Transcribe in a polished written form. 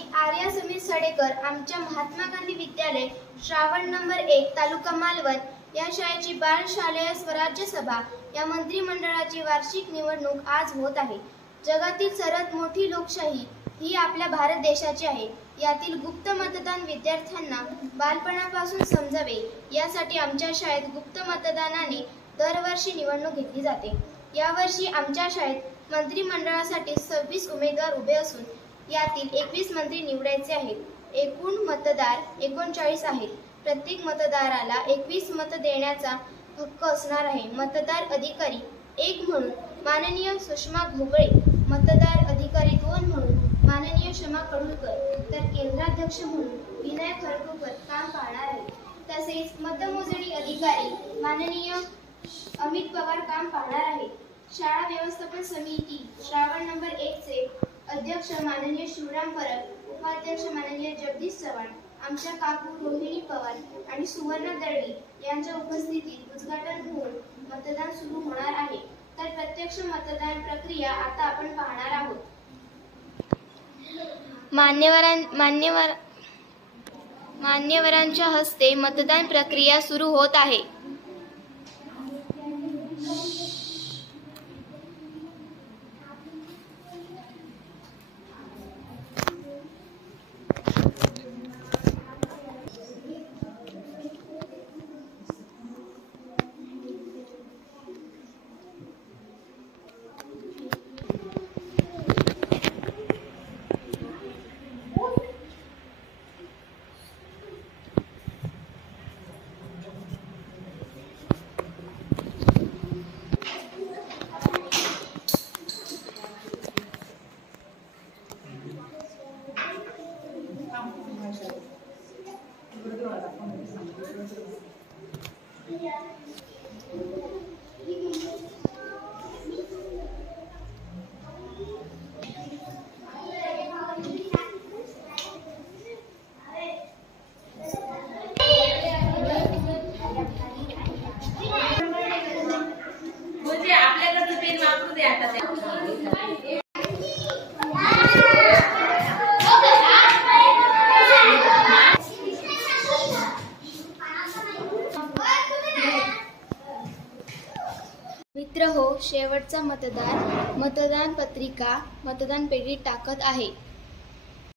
मी आर्या समीर सडेकर आमच्या महात्मा गांधी विद्यालय श्रावण नंबर 1 तालुका मालवण या शाळेची बालशालेय स्वराज्य सभा या मंत्रिमंडळाची वार्षिक निवडणूक आज होत आहे। जगातील सर्वात मोठी लोकशाही ही आपल्या भारत देशाची आहे। यातील गुप्त मतदान विद्यार्थ्यांना बालपणापासून समजावे यासाठी आमच्या शाळेत गुप्त मतदानाने दरवर्षी निवडणूक घेतली जाते। यावर्षी आमच्या शाळेत मंत्रिमंडळासाठी 26 उमेदवार उभे असून यातील 21 मंत्री निवडायचे आहेत। एकूण मतदार 39 आहेत। प्रत्येक मतदाराला 21 मत देण्याचा हक्क असणार आहे। मतदार अधिकारी 1 म्हणून माननीय सुषमा घोगळे, मतदार अधिकारी 2 म्हणून माननीय शमा कडुलकर, तर केंद्राध्यक्ष म्हणून विनय खरगुकर काम पाहणार आहेत। तसेच मतमोजणी अधिकारी माननीय अमित पवार काम पाहणार आहेत। शाळा व्यवस्थापन समिती श्रावण नंबर 1 चे अध्यक्ष माननीय शिवराम परब, उपाध्यक्ष माननीय जगदीश चव्हाण, आमच्या काकू रोहिणी पवार आणि सुवर्ण दळवी यांच्या उपस्थितीत उद्घाटन होऊन मतदान सुरू होणार आहे। तर प्रत्यक्ष मतदान प्रक्रिया आता आपण पाहणार आहोत। मान्यवरांच्या हस्ते मतदान प्रक्रिया सुरू होत आहे। मित्रहो, शेवटचा मतदान मतदान पत्रिका मतदान पेटीत टाकत आहे।